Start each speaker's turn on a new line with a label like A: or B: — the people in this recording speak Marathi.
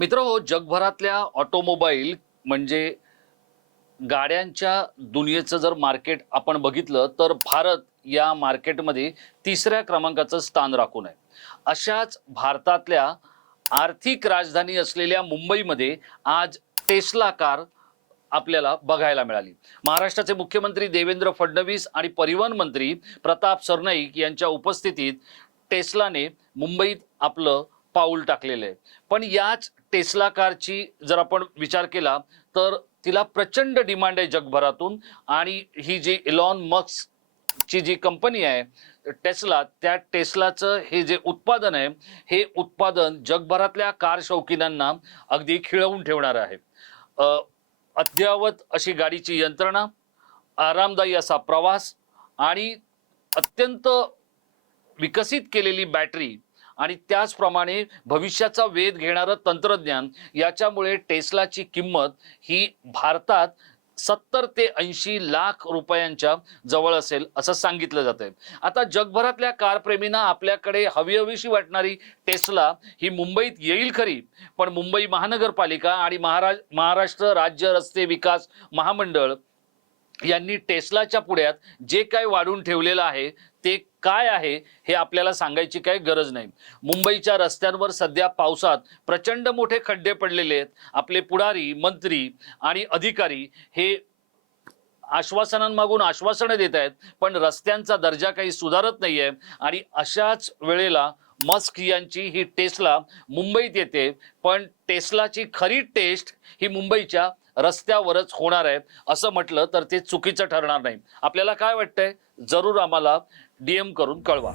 A: मित्र हो जगभरातल्या ऑटोमोबाईल म्हणजे गाड्यांच्या दुनियेचं जर मार्केट आपण बघितलं तर भारत या मार्केटमध्ये तिसऱ्या क्रमांकाचं स्थान राखून आहे. अशाच भारतातल्या आर्थिक राजधानी असलेल्या मुंबईमध्ये आज टेस्ला कार आपल्याला बघायला मिळाली. महाराष्ट्राचे मुख्यमंत्री देवेंद्र फडणवीस आणि परिवहन मंत्री प्रताप सरनाईक यांच्या उपस्थितीत टेस्लाने मुंबईत आपलं पाऊल टाकलेलं आहे पण याच टेस्ला कारची जर आपण विचार केला तर तिला प्रचंड डिमांड आहे जगभरातून. आणि ही जी इलॉन मस्क ची जी कंपनी आहे टेस्ला त्या टेस्लाचं हे जे उत्पादन आहे हे उत्पादन जगभरातल्या कार शौकीनांना अगदी खिळवून ठेवणार आहे. अद्ययावत अशी गाडीची यंत्रणा आरामदायी असा प्रवास आणि अत्यंत विकसित केलेली बॅटरी आणि त्याचप्रमाणे भविष्याचा वेध घेणारं तंत्रज्ञान याच्यामुळे टेस्लाची किंमत ही भारतात सत्तर ते ऐंशी लाख रुपयांच्या जवळ असेल असं सांगितलं जात आहे आता जगभरातल्या कारप्रेमींना आपल्याकडे हवी हवीशी वाटणारी टेस्ला ही मुंबईत येईल खरी पण मुंबई महानगरपालिका आणि महाराज महाराष्ट्र राज्य रस्ते विकास महामंडळ यांनी टेस्लाच्या पुढ्यात जे काय वाढून ठेवलेलं आहे ते काय आहे हे आपल्याला सांगायची काही गरज नाही. मुंबईच्या रस्त्यांवर सध्या पावसात प्रचंड मोठे खड्डे पडलेले आहेत. आपले पुढारी मंत्री आणि अधिकारी हे आश्वासनांमागून आश्वासनं देत आहेत पण रस्त्यांचा दर्जा काही सुधारत नाहीये आणि अशाच वेळेला मस्क यांची ही टेस्ला मुंबईत येते पण टेस्लाची खरी टेस्ट ही मुंबईच्या रस्त्यावरच होणार आहे असं म्हटलं तर ते चुकीचं ठरणार नाही. आपल्याला काय वाटतंय? जरूर आम्हाला डीएम करून कळवा.